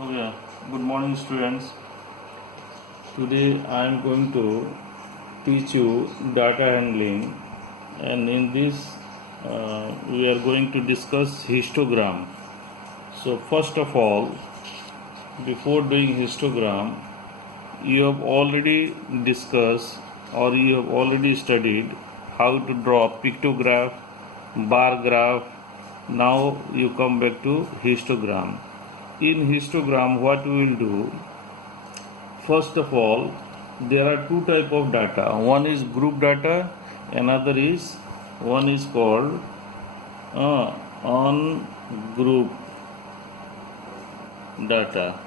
Okay, good morning students. Today I am going to teach you data handling, and in this we are going to discuss histogram. So first of all, before doing histogram, you have already discussed or you have already studied how to draw pictograph, bar graph. Now you come back to histogram. In histogram, what we will do, first of all, there are two type of data. One is group data, one is called on group data.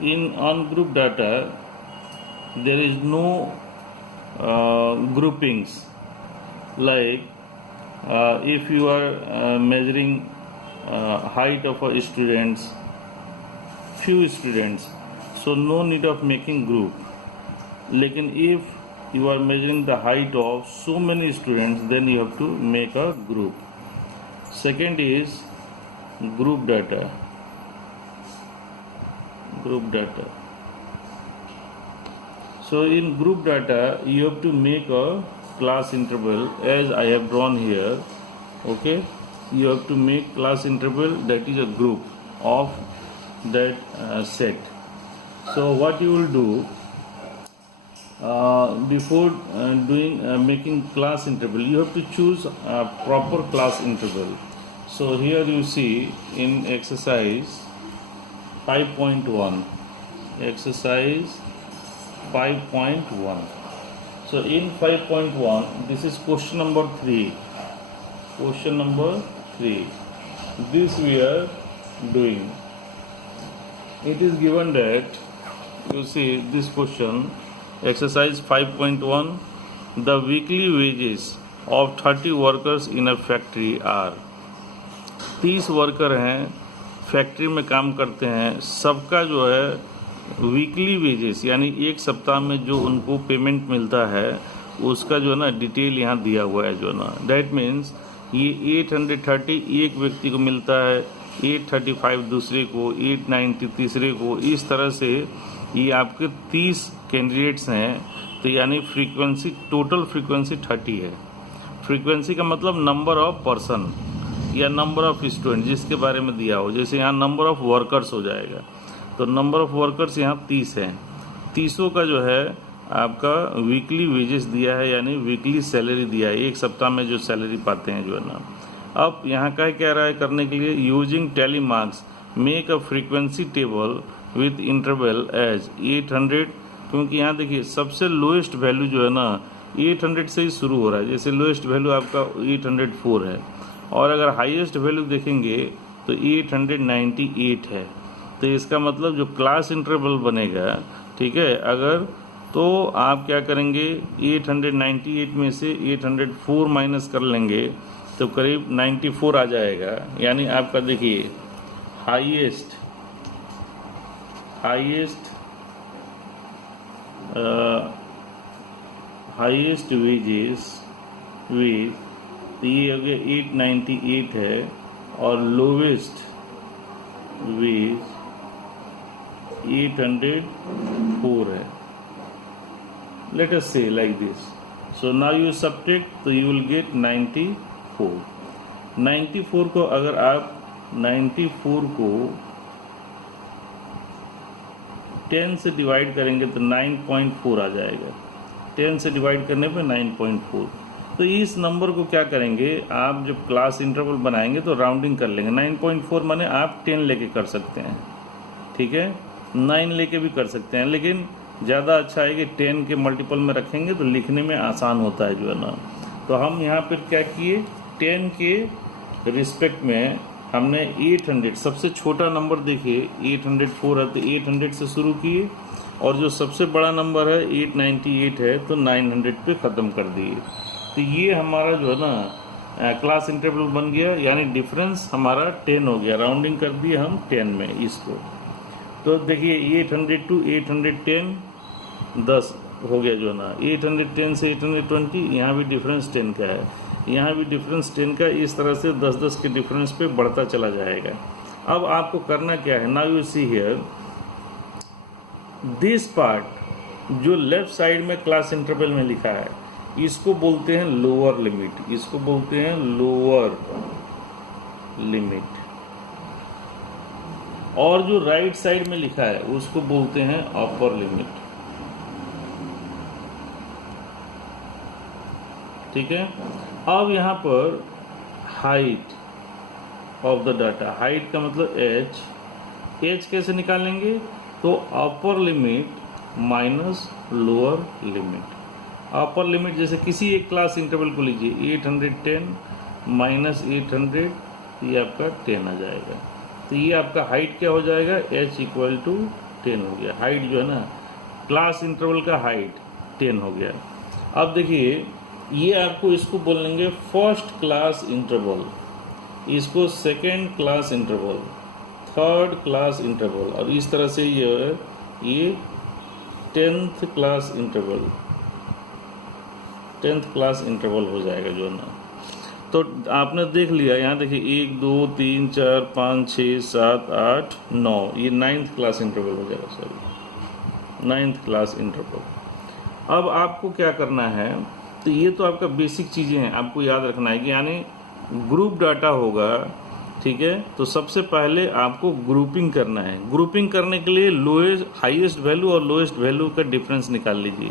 In on group data, there is no groupings. Like if you are measuring height of a students, few students, so no need of making group. Lekin if you are measuring the height of so many students, then you have to make a group. Second is group data. So in group data, you have to make a class interval as I have drawn here. Okay, you have to make class interval, that is a group of that set. So what you will do, before doing making class interval, you have to choose a proper class interval. So here you see in exercise 5.1, exercise 5.1. So in 5.1, this is question number 3. Question number 3. This we are doing. It is given that, you see this question, exercise 5.1, the weekly wages of 30 workers in a factory are. 30 worker हैं, factory में काम करते हैं, सबका जो है weekly wages यानी एक सप्ताह में जो उनको पेमेंट मिलता है उसका जो है ना डिटेल यहाँ दिया हुआ है जो ना, डैट मीन्स ये 830 एक व्यक्ति को मिलता है, 835 दूसरे को, 890 तीसरे को, इस तरह से ये आपके 30 कैंडिडेट्स हैं. तो यानी फ्रीक्वेंसी, टोटल फ्रीक्वेंसी 30 है. फ्रीक्वेंसी का मतलब नंबर ऑफ पर्सन या नंबर ऑफ स्टूडेंट जिसके बारे में दिया हो. जैसे यहाँ नंबर ऑफ वर्कर्स हो जाएगा, तो नंबर ऑफ वर्कर्स यहाँ 30 हैं. 30 का जो है आपका वीकली वेजेस दिया है, यानी वीकली सैलरी दिया है, एक सप्ताह में जो सैलरी पाते हैं जो है ना. अब यहाँ का कह रहा है करने के लिए, using tally marks make a frequency table with interval as 800. क्योंकि यहाँ देखिए सबसे लोएस्ट वैल्यू जो है ना 800 से ही शुरू हो रहा है. जैसे लोएस्ट वैल्यू आपका 804 है, और अगर हाईएस्ट वैल्यू देखेंगे तो 898 है. तो इसका मतलब जो क्लास इंटरवल बनेगा, ठीक है, अगर तो आप क्या करेंगे, 898 में से 804 माइनस कर लेंगे तो करीब 94 आ जाएगा. यानी आपका देखिए हाईएस्ट वेजेस तो ये हो गया 898 है, और लोवेस्ट वेज 804 है. Let us say like this. So now you subtract, तो you will get 94. 94 को अगर आप 94 को 10 से डिवाइड करेंगे तो 9.4 आ जाएगा. 10 से डिवाइड करने पे 9.4. तो इस नंबर को क्या करेंगे, आप जब क्लास इंटरवल बनाएंगे तो राउंडिंग कर लेंगे. 9.4 माने आप 10 लेके कर सकते हैं, ठीक है, 9 लेके भी कर सकते हैं, लेकिन ज़्यादा अच्छा है कि 10 के मल्टीपल में रखेंगे तो लिखने में आसान होता है जो है ना. तो हम यहाँ पर क्या किए, 10 के रिस्पेक्ट में हमने 800, सबसे छोटा नंबर देखिए 804 है तो 800 से शुरू किए, और जो सबसे बड़ा नंबर है 898 है तो 900 पे ख़त्म कर दिए. तो ये हमारा जो है ना क्लास इंटरवल बन गया, यानी डिफरेंस हमारा 10 हो गया. राउंडिंग कर दिए हम 10 में इसको. तो देखिए 800 टू 810 10 हो गया जो है ना. 810 से 820, यहाँ भी डिफरेंस 10 का है. यहाँ भी डिफरेंस 10 का इस तरह से 10-10 के डिफरेंस पे बढ़ता चला जाएगा. अब आपको करना क्या है, now you see here this part जो लेफ्ट साइड में क्लास इंटरवल में लिखा है, इसको बोलते हैं लोअर लिमिट, इसको बोलते हैं लोअर लिमिट। और जो राइट साइड में लिखा है उसको बोलते हैं अपर लिमिट। ठीक है। अब यहाँ पर height of the data, height का मतलब एच कैसे निकालेंगे, तो upper limit minus lower limit. Upper limit जैसे किसी एक क्लास इंटरवल को लीजिए, 810 माइनस 800, ये आपका 10 आ जाएगा। तो ये आपका हाइट क्या हो जाएगा, h इक्वल टू 10 हो गया। हाइट जो है ना क्लास इंटरवल का हाइट 10 हो गया। अब देखिए ये आपको इसको बोलेंगे फर्स्ट क्लास इंटरवल, इसको second class interval, third class interval, और इस तरह से ये 10th class interval, 10th class interval हो जाएगा जो ना। तो आपने देख लिया, यहाँ देखिए 1 2 3 4 5 6 7 8 9, ये 9th क्लास इंटरवल हो जाएगा, सॉरी 9th क्लास इंटरवल। अब आपको क्या करना है, तो ये तो आपका बेसिक चीज़ें हैं, आपको याद रखना है कि यानी ग्रुप डाटा होगा, ठीक है। तो सबसे पहले आपको ग्रुपिंग करना है। ग्रुपिंग करने के लिए लोएस्ट हाईएस्ट वैल्यू और लोएस्ट वैल्यू का डिफरेंस निकाल लीजिए,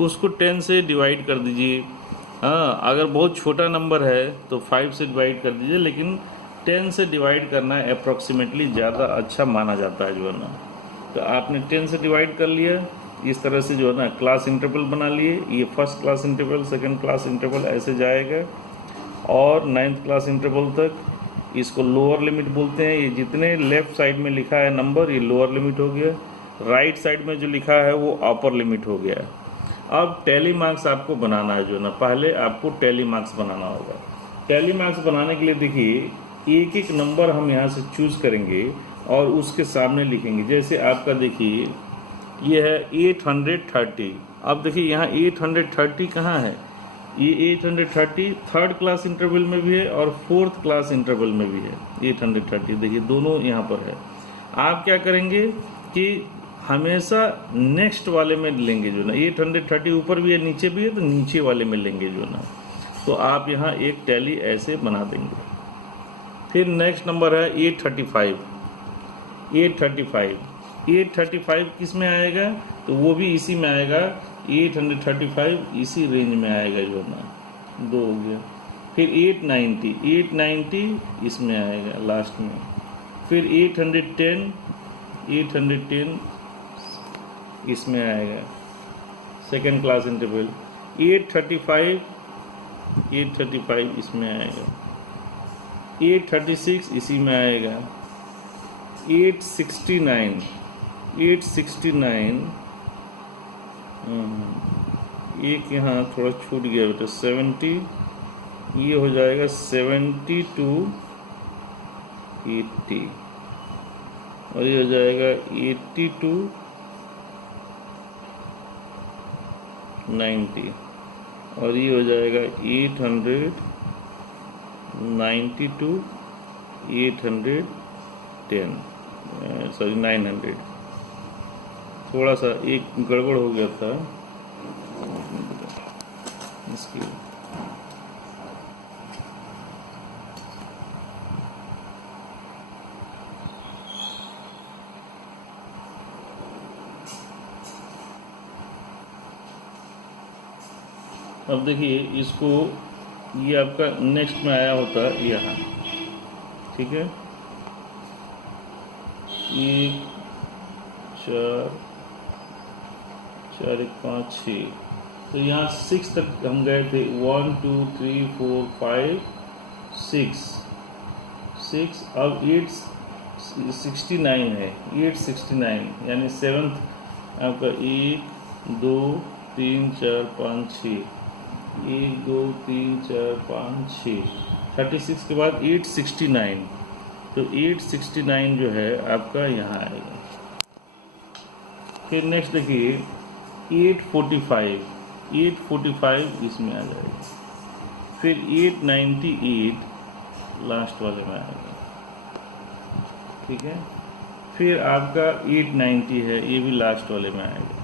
उसको 10 से डिवाइड कर दीजिए। हाँ, अगर बहुत छोटा नंबर है तो 5 से डिवाइड कर दीजिए, लेकिन 10 से डिवाइड करना अप्रॉक्सीमेटली ज़्यादा अच्छा माना जाता है जो है ना। तो आपने 10 से डिवाइड कर लिया, इस तरह से जो है ना क्लास इंटरवल बना लिए। ये first class interval, second class interval ऐसे जाएगा और 9th क्लास इंटरवल तक, इसको लोअर लिमिट बोलते हैं। ये जितने लेफ्ट साइड में लिखा है नंबर, ये लोअर लिमिट हो गया। राइट साइड में जो लिखा है वो अपर लिमिट हो गया। अब टैली मार्क्स आपको बनाना है जो ना, पहले आपको टैली मार्क्स बनाना होगा। टैली मार्क्स बनाने के लिए देखिए एक एक नंबर हम यहाँ से चूज करेंगे और उसके सामने लिखेंगे। जैसे आपका देखिए ये है 830। अब देखिए यहाँ 830 कहाँ है, ये 830 थर्ड क्लास इंटरवल में भी है और फोर्थ क्लास इंटरवल में भी है। 830 देखिए दोनों यहाँ पर है। आप क्या करेंगे कि हमेशा नेक्स्ट वाले में लेंगे जो ना, 830 ऊपर भी है नीचे भी है तो नीचे वाले में लेंगे जो ना। तो आप यहाँ एक टैली ऐसे बना देंगे। फिर नेक्स्ट नंबर है 835। 835 किस में आएगा, तो वो भी इसी में आएगा, 835 इसी रेंज में आएगा जो ना, 2 हो गया। फिर 890 इसमें आएगा लास्ट में। फिर 810 इसमें आएगा सेकेंड क्लास इंटरवल। 835 इसमें आएगा। 836 इसी में आएगा। 869 एक यहाँ थोड़ा छूट गया बेटा, 70, ये हो जाएगा 70 to 80, और ये हो जाएगा 80 to 90, और ये हो जाएगा 890 to 810, सॉरी 900। थोड़ा सा एक गड़बड़ हो गया था इसकी। अब देखिए इसको, ये आपका नेक्स्ट में आया होता है यहाँ, ठीक है। 1 4 4 1 5 6, तो यहाँ 6 तक हम गए थे। 1 2 3 4 5 6। अब 869 है, 869 यानी 7th आपका 1 2 3 4 5 6, 1 2 3 4 5 6, 36 के बाद 869, तो 869 जो है आपका यहाँ आएगा। फिर नेक्स्ट देखिए 845 इसमें आ जाएगा। फिर 898 लास्ट वाले में आएगा। ठीक है। फिर आपका 890 है, ये भी लास्ट वाले में आएगा।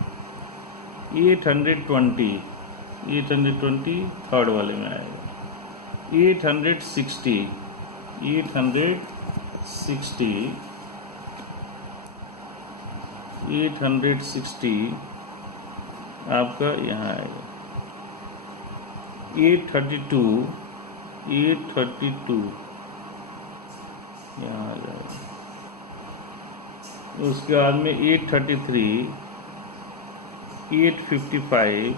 820 थर्ड वाले में आएगा। 860 आपका यहाँ आएगा। 832 यहाँ आ जाएगा। उसके बाद में 833, 855,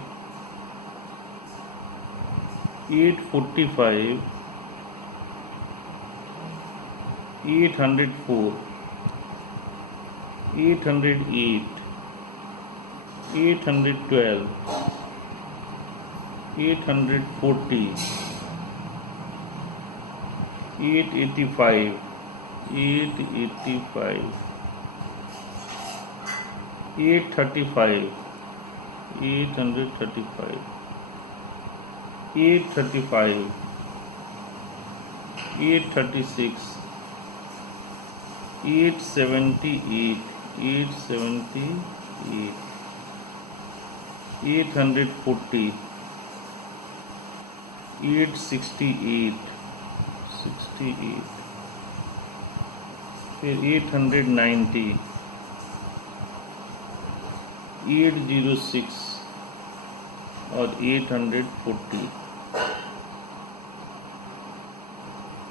845, 804, 808, 812, 840, 885, 835, 835, 835, 835, 836, 878, 878, 840, 868, 68, फिर 890, 806 और 840।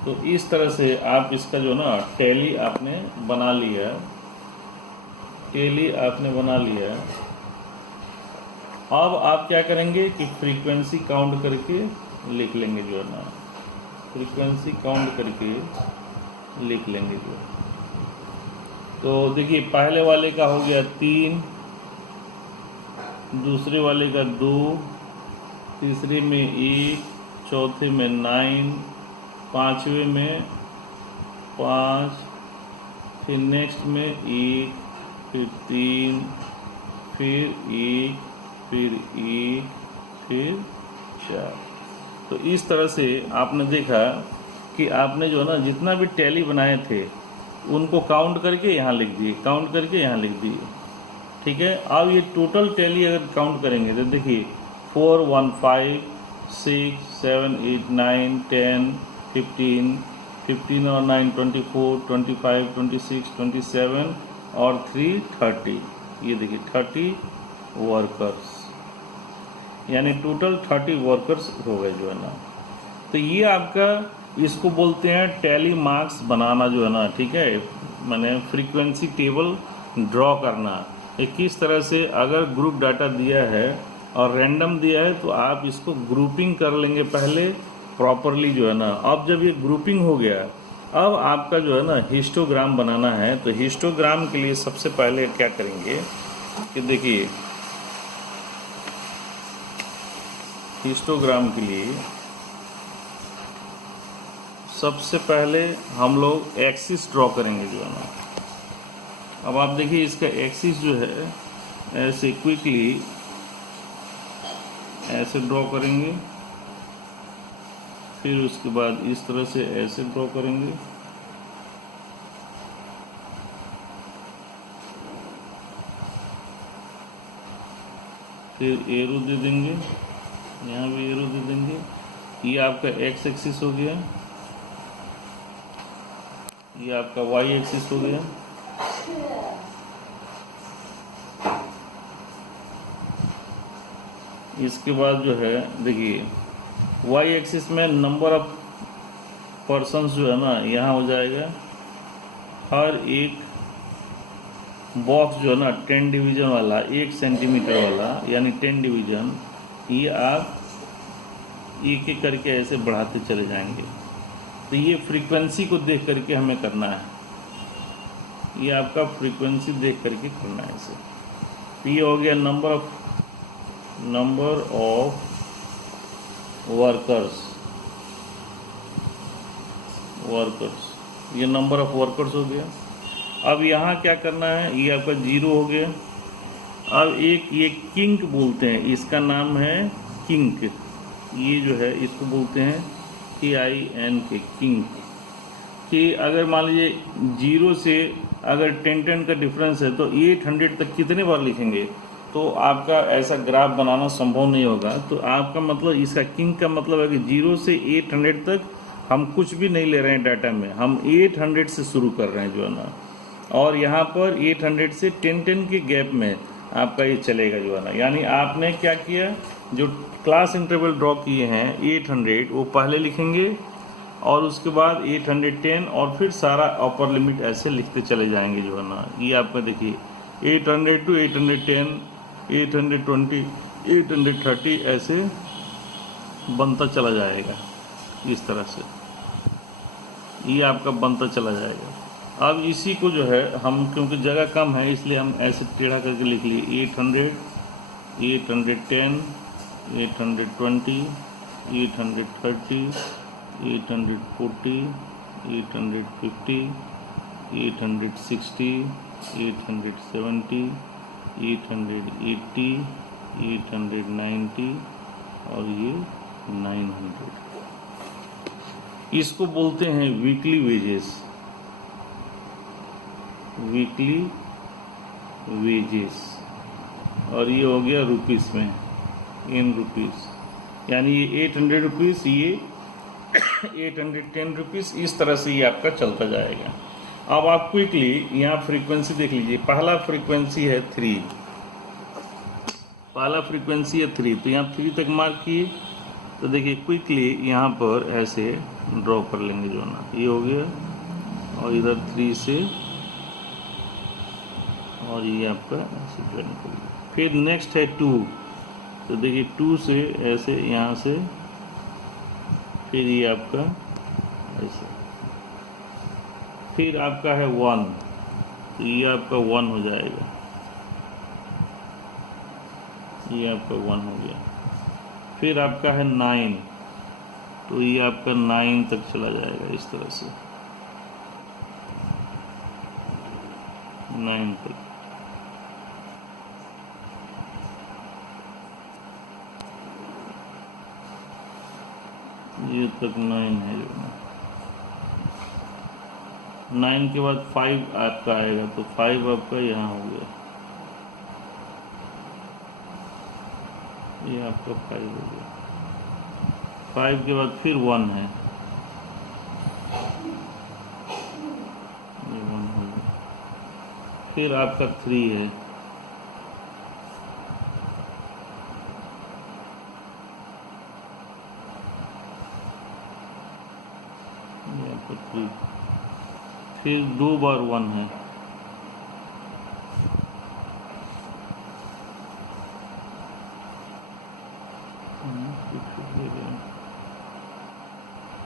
तो इस तरह से आप इसका जो ना टैली आपने बना लिया, अब आप क्या करेंगे कि फ्रीक्वेंसी काउंट करके लिख लेंगे जो है ना, फ्रीक्वेंसी काउंट करके लिख लेंगे जो। तो देखिए पहले वाले का हो गया 3, दूसरे वाले का 2, तीसरे में 1, चौथे में 9, पांचवे में 5, फिर नेक्स्ट में 1, फिर 3, फिर 1, फिर 1, फिर 4। तो इस तरह से आपने देखा कि आपने जो है ना जितना भी टैली बनाए थे उनको काउंट करके यहाँ लिख दिए, ठीक है। अब ये टोटल टैली अगर काउंट करेंगे तो देखिए 4, 1, 5, 6, 7, 8, 9, 10, 15 और 9 24, 25, 26, 27 और 3 30। ये देखिए 30 वर्कर्स, यानी टोटल 30 वर्कर्स हो गए जो है ना। तो ये आपका इसको बोलते हैं टैली मार्क्स बनाना जो है ना, ठीक है, माने फ्रीक्वेंसी टेबल ड्रॉ करना। किस तरह से अगर ग्रुप डाटा दिया है और रैंडम दिया है तो आप इसको ग्रुपिंग कर लेंगे पहले प्रॉपरली जो है ना। अब जब ये ग्रुपिंग हो गया, अब आपका जो है ना हिस्टोग्राम बनाना है। तो हिस्टोग्राम के लिए सबसे पहले क्या करेंगे कि देखिए हिस्टोग्राम के लिए सबसे पहले हम लोग एक्सिस ड्रॉ करेंगे जो है ना। अब आप देखिए इसका एक्सिस जो है ऐसे क्विकली ऐसे ड्रॉ करेंगे, फिर उसके बाद इस तरह से ऐसे ड्रॉ करेंगे, फिर एरो दे देंगे, यहाँ भी एरो दे देंगे। ये आपका एक्स एक्सिस हो गया, ये आपका वाई एक्सिस हो गया। इसके बाद जो है देखिए वाई एक्सिस में नंबर ऑफ पर्सन्स जो है ना यहाँ हो जाएगा। हर एक बॉक्स जो है ना 10 डिवीजन वाला, 1 सेंटीमीटर वाला, यानी 10 डिवीजन, ये आप एक एक करके ऐसे बढ़ाते चले जाएंगे। तो ये फ्रीक्वेंसी को देख करके हमें करना है, ये आपका फ्रीक्वेंसी देख करके करना है इसे। तो ये हो गया नंबर ऑफ वर्कर्स, ये नंबर ऑफ वर्कर्स हो गया। अब यहाँ क्या करना है, ये आपका 0 हो गया। अब एक ये किंक बोलते हैं, इसका नाम है किंक। ये जो है इसको बोलते हैं KINK, किंक। कि अगर मान लीजिए 0 से अगर 10 का डिफरेंस है तो 800 तक कितने बार लिखेंगे, तो आपका ऐसा ग्राफ बनाना संभव नहीं होगा। तो आपका मतलब इसका किंग का मतलब है कि 0 से 800 तक हम कुछ भी नहीं ले रहे हैं डाटा में, हम 800 से शुरू कर रहे हैं जो है ना, और यहाँ पर 800 से 10 के गैप में आपका ये चलेगा जो है ना। यानी आपने क्या किया, जो क्लास इंटरवल ड्रॉ किए हैं 800 वो पहले लिखेंगे और उसके बाद 810 और फिर सारा अपर लिमिट ऐसे लिखते चले जाएंगे जो है ना। ये आपका देखिए 800 to 810, 820, 830 ऐसे बनता चला जाएगा इस तरह से, ये आपका बनता चला जाएगा। अब इसी को जो है हम, क्योंकि जगह कम है इसलिए हम ऐसे टेढ़ा करके लिख लिए 800, 810, 820, 830, 840, 850, 860, 870, 880, 890 और ये 900। इसको बोलते हैं वीकली वेजेस, वीकली वेजेस। और ये हो गया रुपीस में, इन रुपीस, यानी ये 800 रुपीस, ये 810 रुपीस, इस तरह से ये आपका चलता जाएगा। अब आप क्विकली यहाँ फ्रीक्वेंसी देख लीजिए। पहला फ्रीक्वेंसी है 3, पहला फ्रीक्वेंसी है 3, तो यहाँ 3 तक मार्क किए। तो देखिए क्विकली यहाँ पर ऐसे ड्रॉ कर लेंगे जो ना, ये हो गया, और इधर 3 से, और ये आपका ऐसे ज्वाइन कर लिया। फिर नेक्स्ट है 2, तो देखिए 2 से ऐसे यहाँ से, फिर ये आपका ऐसे, फिर आपका है 1, तो ये आपका 1 हो जाएगा, ये आपका 1 हो गया। फिर आपका है 9, तो ये आपका 9 तक चला जाएगा इस तरह से, 9 तक। ये तक 9 है जो ना। 9 के बाद 5 आपका आएगा, तो 5 आपका यहाँ हो गया, ये आपका 5 हो गया। 5 के बाद फिर 1 है, ये 1 हो गया। फिर आपका 3 है, ये आपका 3। फिर 2 बार 1 है,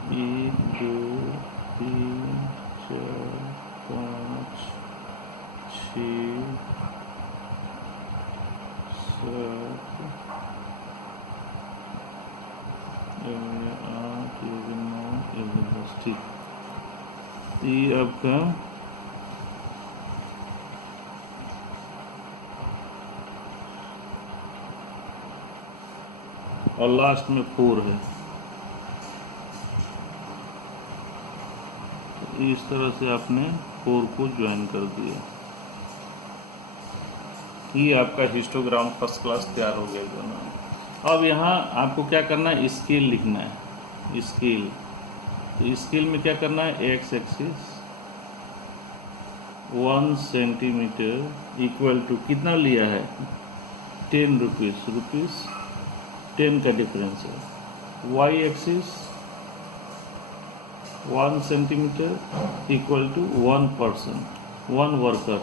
एक, दो, तीन, चार, 5, 6, 7, 8, 9, 10। ठीक, ये आपका और लास्ट में 4 है। तो इस तरह से आपने 4 को ज्वाइन कर दिया। ये आपका हिस्टोग्राम फर्स्ट क्लास तैयार हो गया जो ना। अब यहाँ आपको क्या करना है, स्केल लिखना है, स्केल। तो स्केल में क्या करना है, X axis 1 centimetre equal to कितना लिया है, 10 रुपीस, रुपीस 10 का डिफरेंस है। Y axis 1 centimetre equal to 1 person, 1 worker,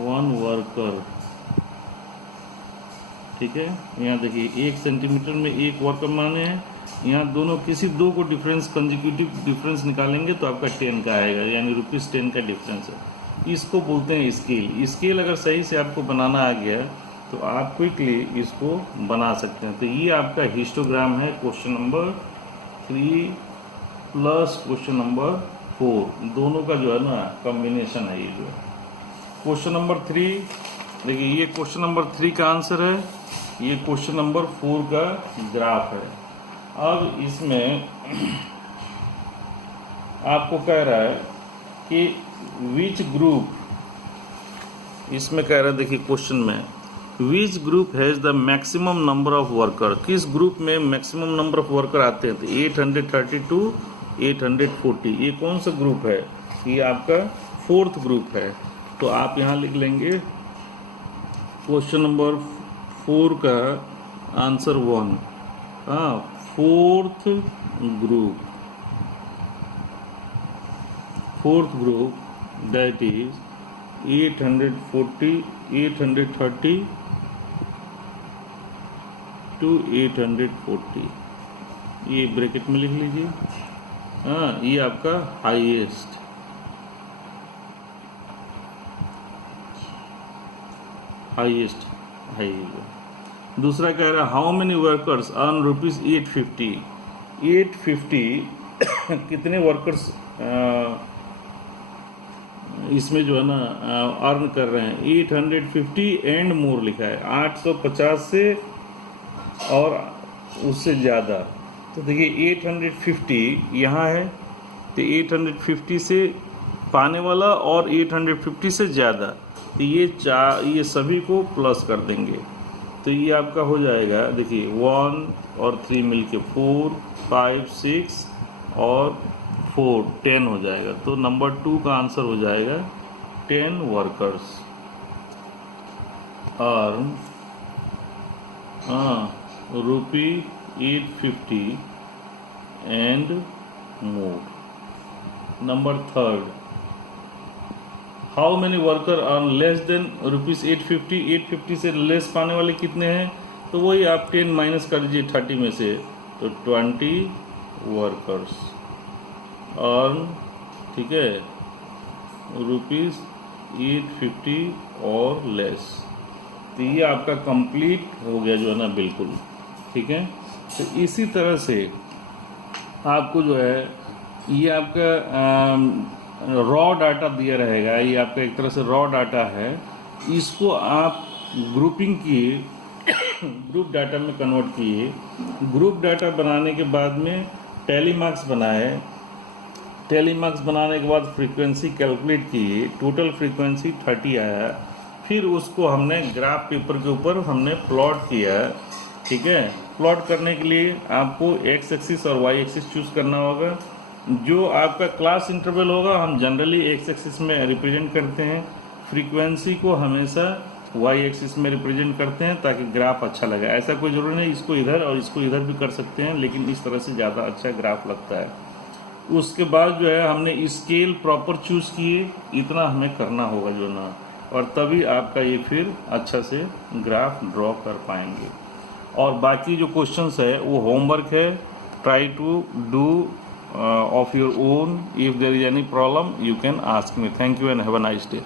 1 worker. ठीक है, यहाँ देखिए 1 सेंटीमीटर में 1 वर्कर माने हैं। यहाँ दोनों किसी 2 को डिफरेंस, कंजिक्यूटिव डिफरेंस निकालेंगे तो आपका 10 का आएगा, यानी रुपीस 10 का डिफरेंस है। इसको बोलते हैं स्केल। स्केल अगर सही से आपको बनाना आ गया तो आप क्विकली इसको बना सकते हैं। तो ये आपका हिस्टोग्राम है question number 3 plus question number 4, दोनों का जो है ना कॉम्बिनेशन है ये जो है। क्वेश्चन नंबर 3 देखिए, ये क्वेश्चन नंबर 3 का आंसर है, ये क्वेश्चन नंबर 4 का ग्राफ है। अब इसमें आपको कह रहा है कि विच ग्रुप, इसमें कह रहा है देखिए क्वेश्चन में, which group has the maximum number of worker, किस ग्रुप में मैक्सिमम नंबर ऑफ वर्कर आते हैं, तो 832 840, ये कौन सा ग्रुप है, ये आपका फोर्थ ग्रुप है। तो आप यहाँ लिख लेंगे क्वेश्चन नंबर 4 का आंसर 1, हाँ, fourth group that is 840 830 to 840, ये ब्रैकेट में लिख लीजिए। हाँ, ये आपका हाईएस्ट है। दूसरा कह रहा है हाउ मेनी वर्कर्स अर्न ₹850, 850 कितने वर्कर्स इसमें जो है ना अर्न कर रहे हैं, 850 एंड मोर लिखा है, 850 से और उससे ज़्यादा। तो देखिए 850 यहाँ है, तो 850 से पाने वाला और 850 से ज़्यादा, तो ये सभी को प्लस कर देंगे, तो ये आपका हो जाएगा, देखिए 1 और 3 मिलके 4 5 6 और 4 10 हो जाएगा। तो नंबर 2 का आंसर हो जाएगा 10 workers earn ₹850 and more. Number 3, how many worker earn less than ₹850, 850 से लेस पाने वाले कितने हैं, तो वही आप 10 माइनस कर दीजिए 30 में से, तो 20 वर्कर्स अर्न, ठीक है, ₹850 और लेस। तो ये आपका कंप्लीट हो गया जो है ना, बिल्कुल ठीक है। तो इसी तरह से आपको जो है ये आपका रॉ डाटा दिया रहेगा, ये आपका एक तरह से रॉ डाटा है, इसको आप ग्रुपिंग किए, ग्रुप डाटा में कन्वर्ट किए, ग्रुप डाटा बनाने के बाद में टैली मार्क्स बनाए, टैली मार्क्स बनाने के बाद फ्रीक्वेंसी कैलकुलेट की, टोटल फ्रीक्वेंसी 30 आया, फिर उसको हमने ग्राफ पेपर के ऊपर हमने प्लॉट किया, ठीक है। प्लॉट करने के लिए आपको एक्स एक्सिस और वाई एक्सिस चूज़ करना होगा। जो आपका क्लास इंटरवल होगा हम जनरली एक्स एक्सिस में रिप्रेजेंट करते हैं, फ्रीक्वेंसी को हमेशा वाई एक्सिस में रिप्रेजेंट करते हैं ताकि ग्राफ अच्छा लगे। ऐसा कोई ज़रूरी नहीं इसको इधर और इसको इधर भी कर सकते हैं, लेकिन इस तरह से ज़्यादा अच्छा ग्राफ लगता है। उसके बाद जो है हमने स्केल प्रॉपर चूज़ किए, इतना हमें करना होगा जो ना, और तभी आपका ये फिर अच्छा से ग्राफ ड्रॉ कर पाएंगे। और बाकी जो क्वेश्चंस है वो होमवर्क है, try to do of your own. If there is any problem you can ask me. Thank you and have a nice day.